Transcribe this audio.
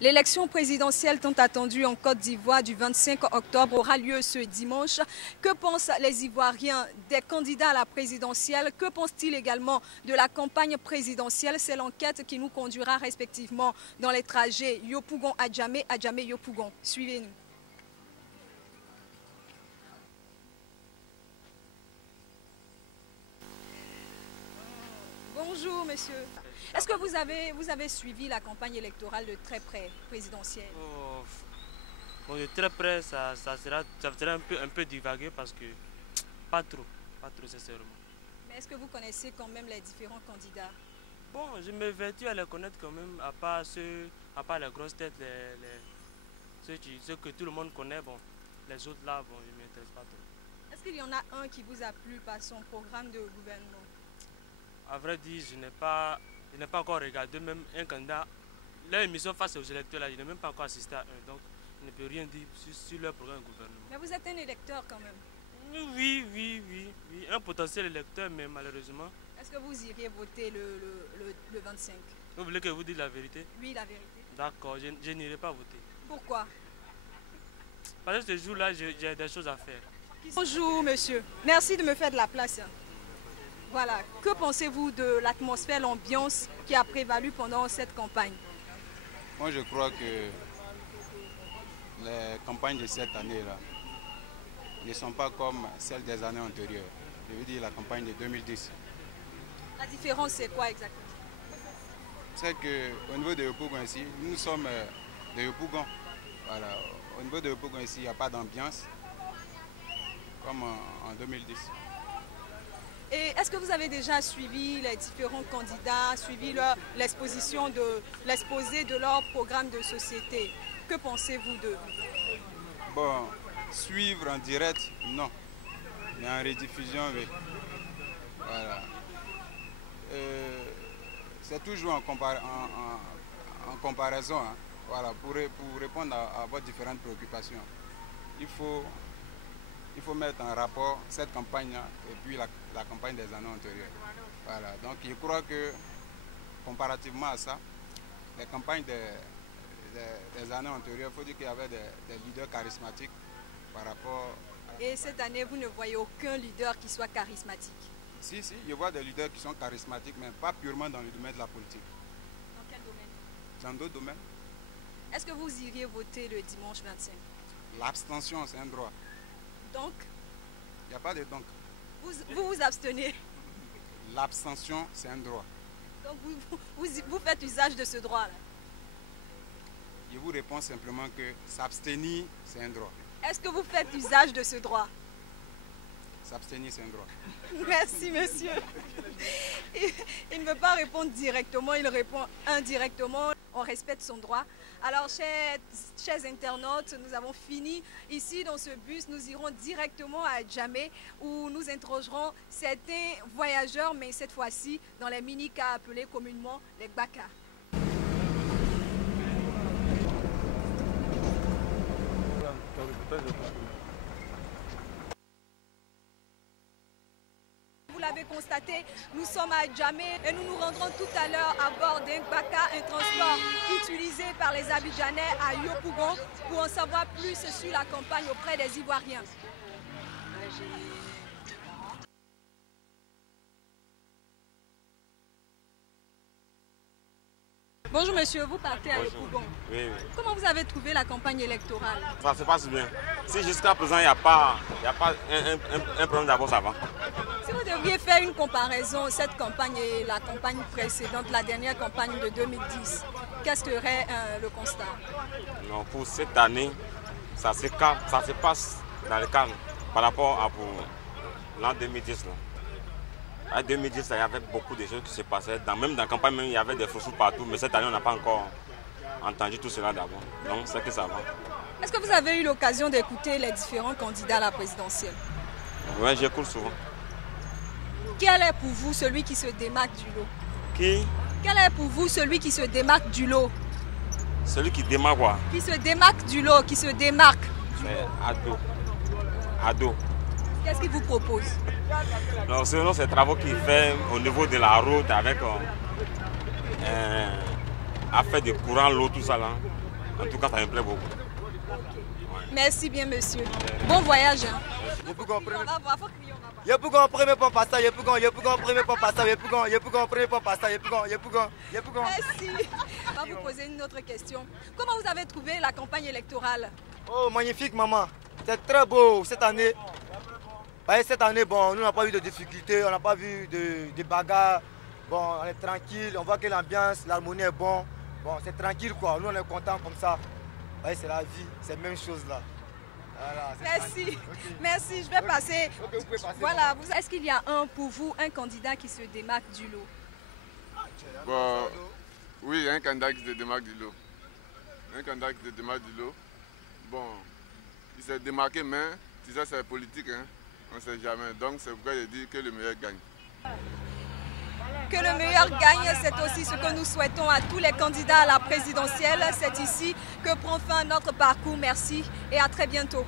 L'élection présidentielle tant attendue en Côte d'Ivoire du 25 octobre aura lieu ce dimanche. Que pensent les Ivoiriens des candidats à la présidentielle? Que pensent-ils également de la campagne présidentielle? C'est l'enquête qui nous conduira respectivement dans les trajets Yopougon à Djamé Yopougon. Suivez-nous. Bonjour monsieur. Est-ce que vous avez suivi la campagne électorale de très près, présidentielle? Bon, de très près, ça sera un peu divagué parce que pas trop sincèrement. Mais est-ce que vous connaissez quand même les différents candidats? Bon, je me vertu à les connaître quand même, à part les grosses têtes, ceux que tout le monde connaît, bon, les autres là, bon, je ne m'intéresse pas trop. Est-ce qu'il y en a un qui vous a plu par son programme de gouvernement? À vrai dire, je n'ai pas encore regardé même un candidat. Leur émission face aux électeurs, là, je n'ai même pas encore assisté à un. Donc, je ne peux rien dire sur leur programme de gouvernement. Mais vous êtes un électeur quand même? Oui. Un potentiel électeur, mais malheureusement. Est-ce que vous iriez voter le 25? Vous voulez que je vous dise la vérité? Oui, la vérité. D'accord, je n'irai pas voter. Pourquoi? Parce que ce jour-là, j'ai des choses à faire. Bonjour monsieur, merci de me faire de la place. Voilà, que pensez-vous de l'atmosphère, l'ambiance qui a prévalu pendant cette campagne? Moi je crois que les campagnes de cette année-là ne sont pas comme celles des années antérieures. Je veux dire la campagne de 2010. La différence c'est quoi exactement? C'est qu'au niveau de Yopougon ici, nous sommes de Yopougon. Voilà. Au niveau de Yopougon ici, il n'y a pas d'ambiance comme en 2010. Et est-ce que vous avez déjà suivi les différents candidats, suivi l'exposé de leur programme de société? Que pensez-vous d'eux? Bon, suivre en direct, non. Mais en rediffusion, oui. Voilà. C'est toujours en comparaison, hein. Voilà, pour répondre à vos différentes préoccupations. Il faut mettre en rapport cette campagne-là et puis la campagne des années antérieures. Voilà. Donc je crois que comparativement à ça, les campagnes des années antérieures, il faut dire qu'il y avait des leaders charismatiques par rapport à... Et cette année, vous ne voyez aucun leader qui soit charismatique? Si, je vois des leaders qui sont charismatiques, mais pas purement dans le domaine de la politique. Dans quel domaine? Dans d'autres domaines. Est-ce que vous iriez voter le dimanche 25? L'abstention, c'est un droit. Donc? Il n'y a pas de donc. Vous abstenez? L'abstention, c'est un droit. Donc vous faites usage de ce droit-là? Je vous réponds simplement que s'abstenir, c'est un droit. Est-ce que vous faites usage de ce droit? S'abstenir, c'est un droit. Merci, monsieur. Il ne veut pas répondre directement, il répond indirectement. On respecte son droit. Alors, chers internautes, nous avons fini. Ici, dans ce bus, nous irons directement à Djamé où nous interrogerons certains voyageurs, mais cette fois-ci dans les mini-cars appelés communément les Gbaka. Vous l'avez constaté, nous sommes à Djamé et nous nous rendrons tout à l'heure à bord d'un Gbaka, un transport utilisé par les Abidjanais à Yopougon pour en savoir plus sur la campagne auprès des Ivoiriens. Bonjour monsieur, vous partez à Yopougon. Oui. Comment vous avez trouvé la campagne électorale? Ça se passe bien. Si jusqu'à présent il n'y a pas un problème d'abord, ça va. Si vous deviez faire une comparaison, cette campagne et la campagne précédente, la dernière campagne de 2010, qu'est-ce que serait le constat? Non, pour cette année, ça se passe dans le calme par rapport à l'an 2010. Là. En 2010, il y avait beaucoup de choses qui se passaient. Même dans la campagne, il y avait des feux partout. Mais cette année, on n'a pas encore entendu tout cela d'abord. Donc, c'est que ça va. Est-ce que vous avez eu l'occasion d'écouter les différents candidats à la présidentielle? Oui, j'écoute souvent. Quel est pour vous celui qui se démarque du lot? Qui? Quel est pour vous celui qui se démarque du lot? Celui qui démarque quoi? Qui se démarque du lot, qui se démarque. C'est Ado. Ado. Qu'est-ce qu'il vous propose? Non, selon ces travaux qu'il fait au niveau de la route avec affaire de courant, l'eau, tout ça là. En tout cas, ça me plaît beaucoup. Merci bien, monsieur. Bon voyage. Hein. Je peux comprendre. On va voir, faut crier, on va voir. Je peux comprendre pas passer, je peux comprendre pas passer, je peux comprendre pas passer, je peux. Merci. On va vous poser une autre question. Comment vous avez trouvé la campagne électorale? Oh, magnifique, maman. C'est très beau cette année. Cette année, bon, nous n'avons pas eu de difficultés, on n'a pas vu de bagarres. Bon, on est tranquille, on voit que l'ambiance, l'harmonie est bon. Bon, c'est tranquille quoi, nous on est contents comme ça. C'est la vie, c'est la même chose là. Voilà, merci, okay. Merci, je vais passer. Okay, vous pouvez passer. Voilà, est-ce qu'il y a pour vous un candidat qui se démarque du lot? Bon, oui, il y a un candidat qui se démarque du lot. Un candidat qui se démarque du lot. Bon, il s'est démarqué, mais tu sais, c'est politique, hein? On ne sait jamais. Donc c'est pourquoi je dis que le meilleur gagne. Que le meilleur gagne, c'est aussi ce que nous souhaitons à tous les candidats à la présidentielle. C'est ici que prend fin notre parcours. Merci et à très bientôt.